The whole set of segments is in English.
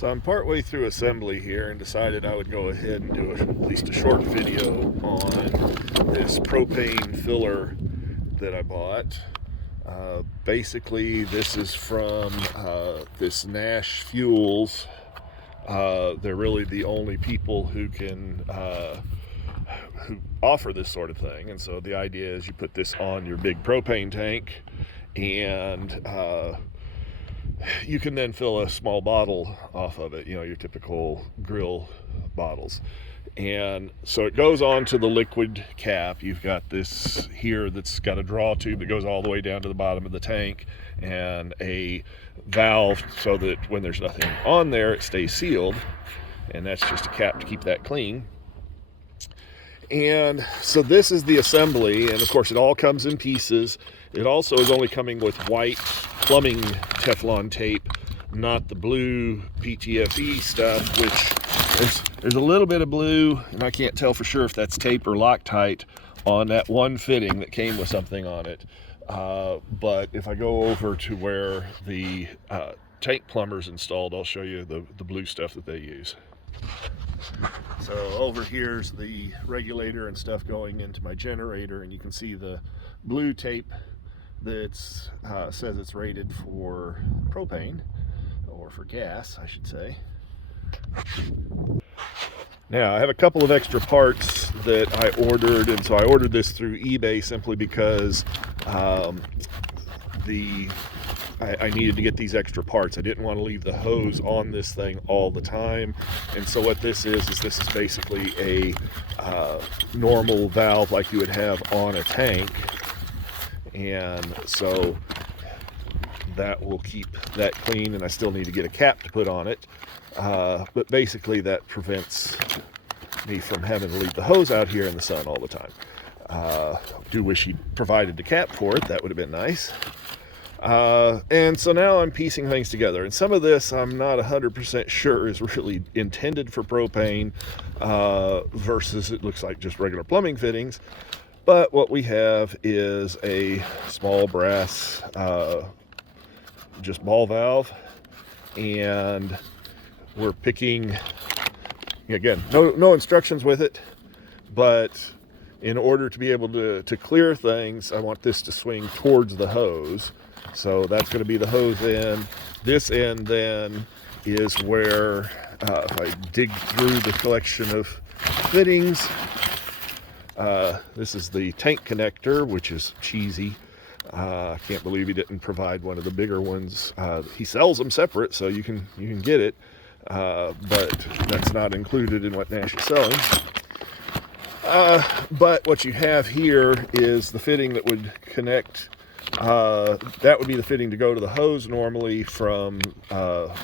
So I'm partway through assembly here and decided I would go ahead and do at least a short video on this propane filler that I bought. Basically, this is from this Nash Fuels. They're really the only people who can who offer this sort of thing, and so the idea is you put this on your big propane tank, and you can then fill a small bottle off of it, you know, your typical grill bottles. And so it goes on to the liquid cap. You've got this here that's got a draw tube that goes all the way down to the bottom of the tank, and a valve so that when there's nothing on there, it stays sealed. And that's just a cap to keep that clean. And so this is the assembly, and of course it all comes in pieces. It also is only coming with white plumbing Teflon tape, not the blue PTFE stuff, which there's a little bit of blue, and I can't tell for sure if that's tape or Loctite on that one fitting that came with something on it. But if I go over to where the tank plumber's installed, I'll show you the blue stuff that they use. So over here's the regulator and stuff going into my generator, and you can see the blue tape that says it's rated for propane, or for gas, I should say. Now, I have a couple of extra parts that I ordered, and so I ordered this through eBay simply because I needed to get these extra parts. I didn't want to leave the hose on this thing all the time. And so what this is this is basically a normal valve like you would have on a tank. And so that will keep that clean, and I still need to get a cap to put on it. But basically that prevents me from having to leave the hose out here in the sun all the time. Do wish he'd provided the cap for it. That would have been nice. And so now I'm piecing things together, and some of this I'm not 100% sure is really intended for propane versus it looks like just regular plumbing fittings. But what we have is a small brass just ball valve, and we're picking, again, no instructions with it, but in order to be able to clear things, I want this to swing towards the hose. So that's going to be the hose end. This end then is where, if I dig through the collection of fittings, this is the tank connector, which is cheesy. I can't believe he didn't provide one of the bigger ones. He sells them separate, so you can get it, but that's not included in what Nash is selling. But what you have here is the fitting that would connect. That would be the fitting to go to the hose normally from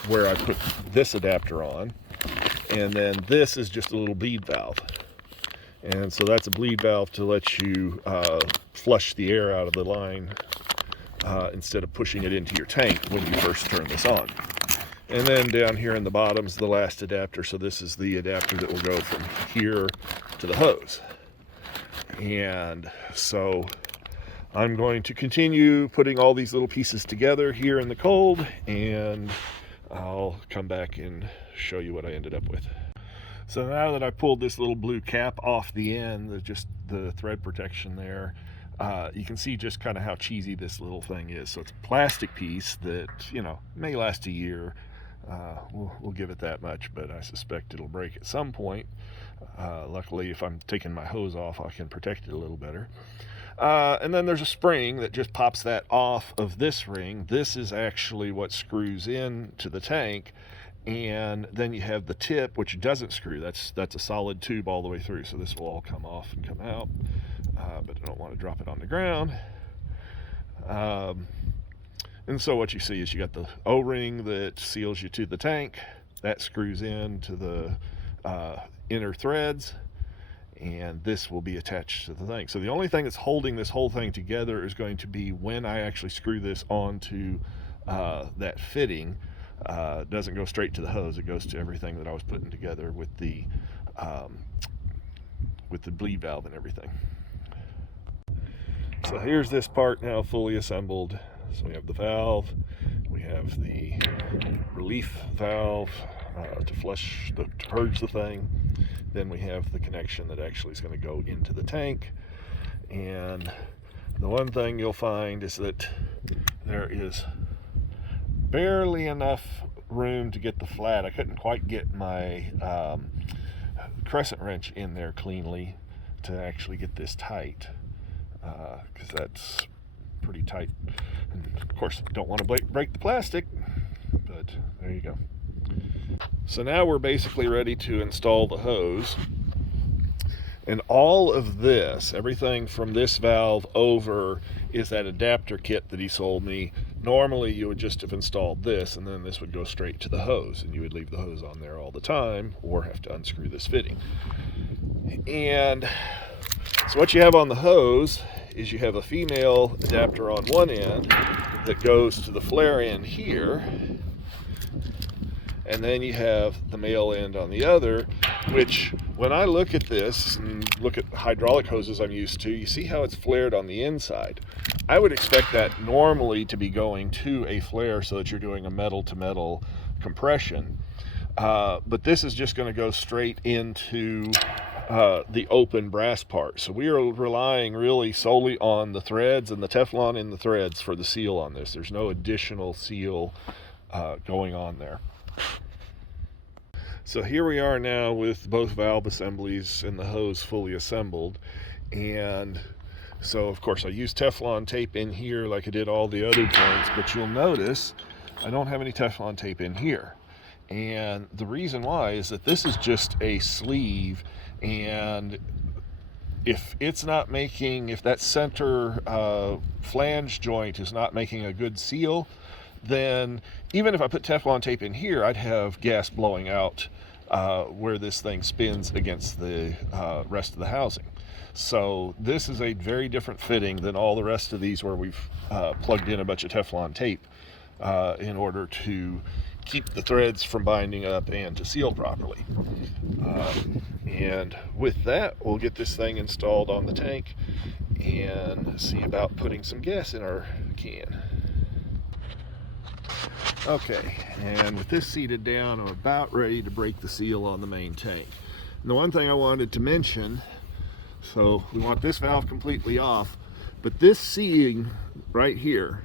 where I put this adapter on. And then this is just a little bleed valve. And so that's a bleed valve to let you flush the air out of the line instead of pushing it into your tank when you first turn this on. And then down here in the bottom is the last adapter. So this is the adapter that will go from here to the hose. And so I'm going to continue putting all these little pieces together here in the cold, and I'll come back and show you what I ended up with. So now that I pulled this little blue cap off the end, just the thread protection there, you can see just kind of how cheesy this little thing is. So it's a plastic piece that, you know, may last a year. We'll give it that much, but I suspect it'll break at some point. Luckily, if I'm taking my hose off, I can protect it a little better. And then there's a spring that just pops that off of this ring. This is actually what screws in to the tank. And then you have the tip, which doesn't screw. That's a solid tube all the way through. So this will all come off and come out. But I don't want to drop it on the ground. And so what you see is you got the O-ring that seals you to the tank. That screws in to the inner threads. And this will be attached to the thing. So the only thing that's holding this whole thing together is going to be when I actually screw this onto that fitting. It doesn't go straight to the hose. It goes to everything that I was putting together with the bleed valve and everything. So here's this part now fully assembled. So we have the valve, we have the relief valve, to flush, to purge the thing. Then we have the connection that actually is going to go into the tank. And the one thing you'll find is that there is barely enough room to get the flat. I couldn't quite get my crescent wrench in there cleanly to actually get this tight, because that's pretty tight. And of course, don't want to break the plastic, but there you go. So now we're basically ready to install the hose. And all of this, everything from this valve over, is that adapter kit that he sold me. Normally you would just have installed this, and then this would go straight to the hose, and you would leave the hose on there all the time or have to unscrew this fitting. And so what you have on the hose is you have a female adapter on one end that goes to the flare end here, and then you have the male end on the other, which when I look at this and look at hydraulic hoses I'm used to, you see how it's flared on the inside. I would expect that normally to be going to a flare so that you're doing a metal to metal compression, but this is just going to go straight into the open brass part. So we are relying really solely on the threads and the Teflon in the threads for the seal on this. There's no additional seal going on there. So here we are now with both valve assemblies and the hose fully assembled. And so of course I used Teflon tape in here like I did all the other joints, but you'll notice I don't have any Teflon tape in here. And the reason why is that this is just a sleeve, and if that center flange joint is not making a good seal, then even if I put Teflon tape in here, I'd have gas blowing out where this thing spins against the rest of the housing. So this is a very different fitting than all the rest of these where we've plugged in a bunch of Teflon tape in order to keep the threads from binding up and to seal properly. And with that, we'll get this thing installed on the tank and see about putting some gas in our can. Okay, and with this seated down, I'm about ready to break the seal on the main tank. And the one thing I wanted to mention, so we want this valve completely off, but this seating right here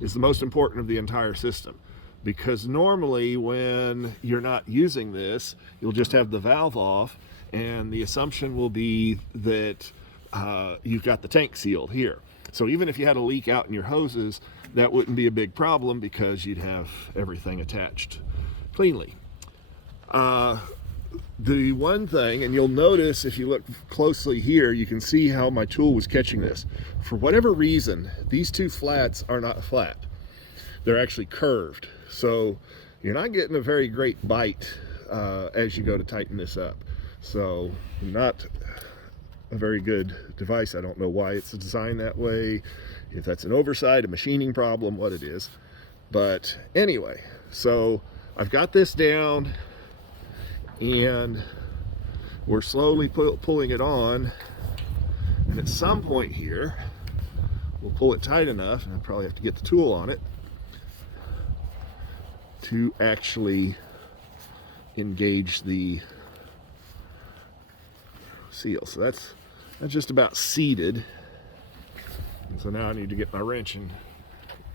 is the most important of the entire system, because normally when you're not using this, you'll just have the valve off, and the assumption will be that you've got the tank sealed here. So even if you had a leak out in your hoses, that wouldn't be a big problem because you'd have everything attached cleanly. The one thing, and you'll notice if you look closely here, you can see how my tool was catching this. For whatever reason, these two flats are not flat. They're actually curved. So you're not getting a very great bite as you go to tighten this up. So not a very good device. I don't know why it's designed that way, if that's an oversight, a machining problem, what it is. But anyway, so I've got this down and we're slowly pulling it on, and at some point here we'll pull it tight enough, and I probably have to get the tool on it to actually engage the seal. So that's just about seated. And so now I need to get my wrench and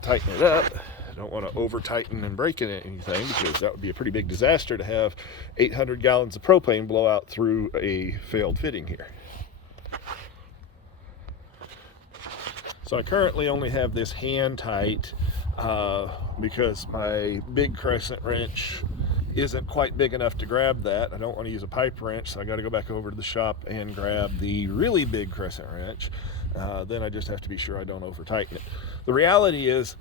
tighten it up. I don't want to over tighten and break anything, because that would be a pretty big disaster to have 800 gallons of propane blow out through a failed fitting here. So I currently only have this hand tight because my big crescent wrench isn't quite big enough to grab that. I don't want to use a pipe wrench, so I got to go back over to the shop and grab the really big crescent wrench. Then I just have to be sure I don't over tighten it. The reality is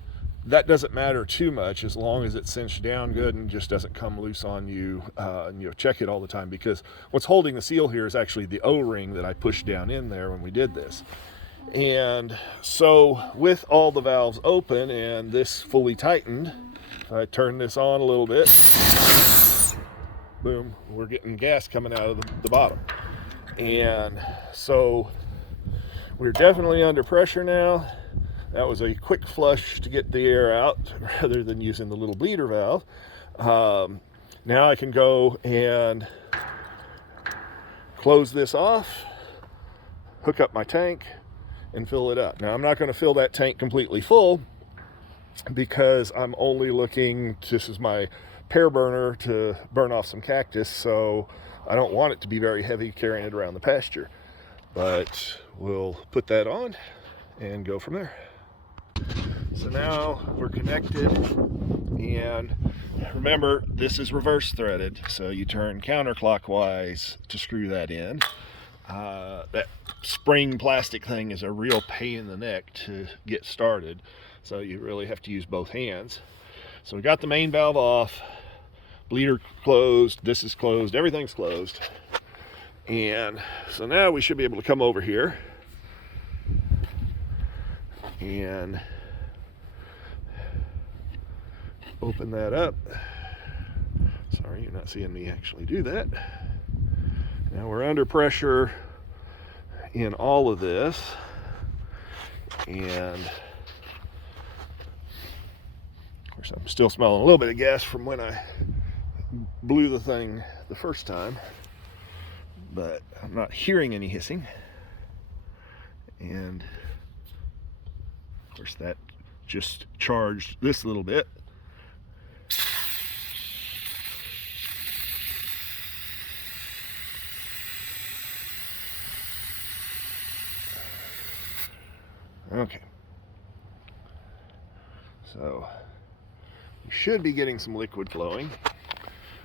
that doesn't matter too much as long as it's cinched down good and just doesn't come loose on you. And you check it all the time, because what's holding the seal here is actually the O-ring that I pushed down in there when we did this. And so with all the valves open and this fully tightened, I turn this on a little bit, boom, we're getting gas coming out of the bottom. And so we're definitely under pressure now. That was a quick flush to get the air out rather than using the little bleeder valve. Now I can go and close this off, hook up my tank, and fill it up. Now I'm not going to fill that tank completely full because I'm only looking, this is my pear burner to burn off some cactus, so I don't want it to be very heavy carrying it around the pasture. But we'll put that on and go from there. So now we're connected, and remember, this is reverse threaded, so you turn counterclockwise to screw that in. That spring plastic thing is a real pain in the neck to get started, so you really have to use both hands. So we got the main valve off, bleeder closed, this is closed, everything's closed. And so now we should be able to come over here and open that up. Sorry, you're not seeing me actually do that. Now we're under pressure in all of this, and of course I'm still smelling a little bit of gas from when I blew the thing the first time, but I'm not hearing any hissing. And of course that just charged this little bit. Okay, so we should be getting some liquid flowing.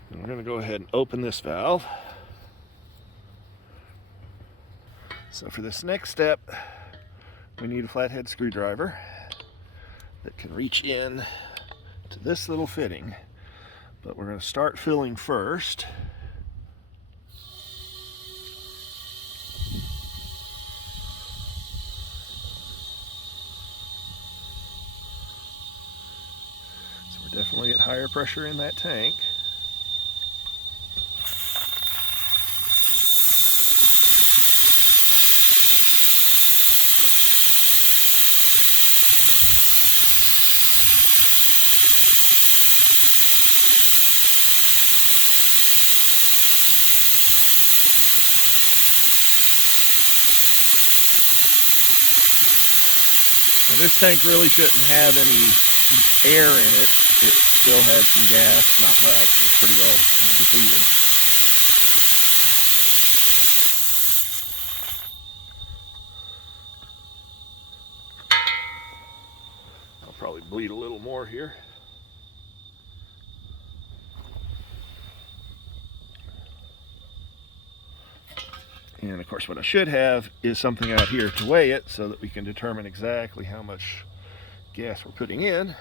And we're going to go ahead and open this valve. So for this next step, we need a flathead screwdriver that can reach in to this little fitting. But we're going to start filling first. Definitely at higher pressure in that tank. Now this tank really shouldn't have any air in it. It still had some gas, not much, it's pretty well depleted. I'll probably bleed a little more here. And of course what I should have is something out here to weigh it so that we can determine exactly how much gas we're putting in.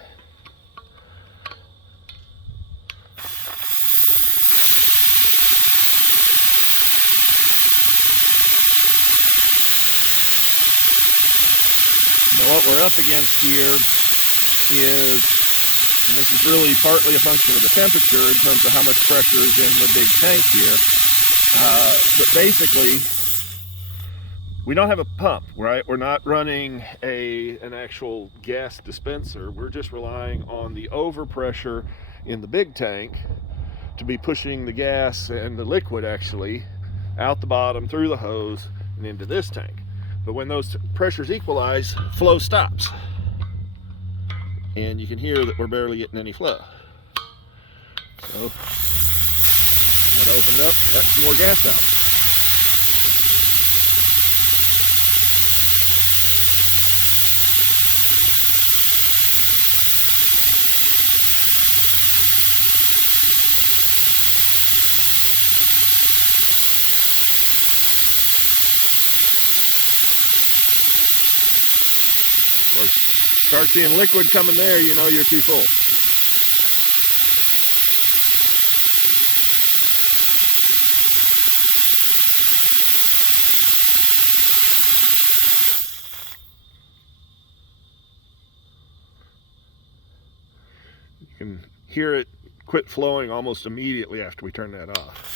Now what we're up against here is, and this is really partly a function of the temperature in terms of how much pressure is in the big tank here, but basically we don't have a pump, right? We're not running an actual gas dispenser. We're just relying on the overpressure in the big tank to be pushing the gas and the liquid actually out the bottom through the hose and into this tank. But when those pressures equalize, flow stops. And you can hear that we're barely getting any flow. So that opened up, let some more gas out. Start seeing liquid coming there, you know you're too full. You can hear it quit flowing almost immediately after we turn that off.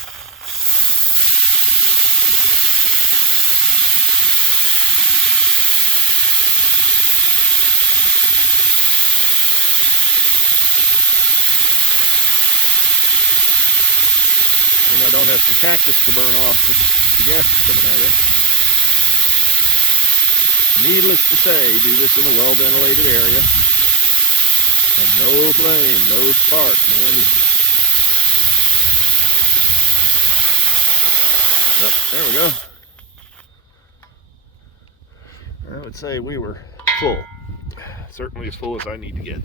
And I don't have some cactus to burn off the gas that's coming out of there. Needless to say, do this in a well-ventilated area. And no flame, no spark, no anything. Yep, there we go. I would say we were full. Certainly as full as I need to get.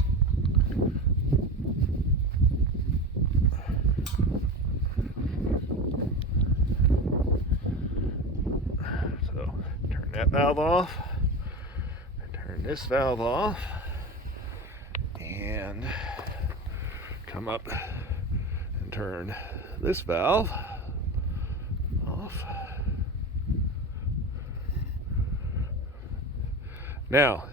So, turn that valve off. Turn this valve off. And come up and turn this valve off. Now,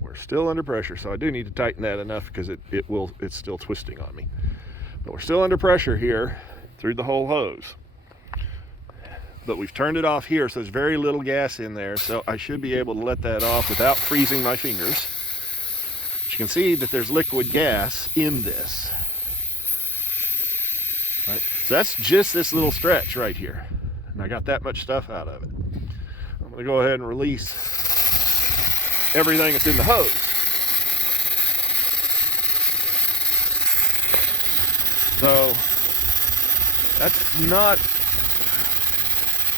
we're still under pressure, so I do need to tighten that enough because it's still twisting on me. But we're still under pressure here through the whole hose. But we've turned it off here, so there's very little gas in there, so I should be able to let that off without freezing my fingers. But you can see that there's liquid gas in this. Right? So that's just this little stretch right here. And I got that much stuff out of it. I'm going to go ahead and release everything that's in the hose. So that's not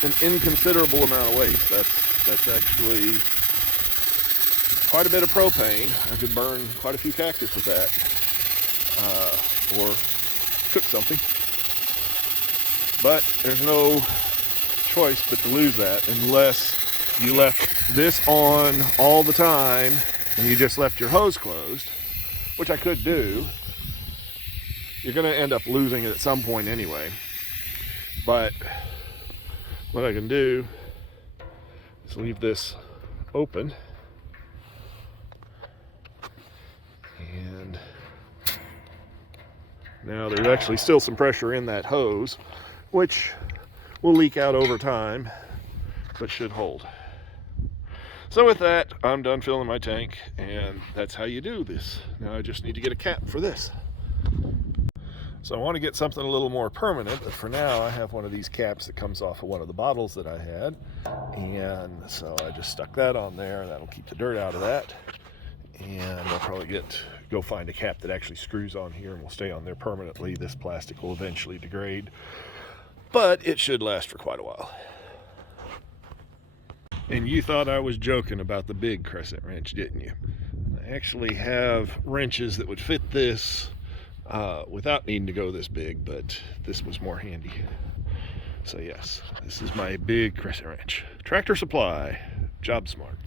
an inconsiderable amount of waste. That's actually quite a bit of propane. I could burn quite a few cactus with that, or cook something. But there's no choice but to lose that unless you left this on all the time and you just left your hose closed, which I could do. You're going to end up losing it at some point anyway. But what I can do is leave this open, and now there's actually still some pressure in that hose, which will leak out over time, but should hold. So with that, I'm done filling my tank, and that's how you do this. Now I just need to get a cap for this. So I want to get something a little more permanent, but for now I have one of these caps that comes off of one of the bottles that I had, and so I just stuck that on there. That'll keep the dirt out of that, and I'll probably go find a cap that actually screws on here and will stay on there permanently. This plastic will eventually degrade, but it should last for quite a while. And you thought I was joking about the big crescent wrench, didn't you? I actually have wrenches that would fit this without needing to go this big, but this was more handy. So yes, this is my big crescent wrench. Tractor Supply, job smart.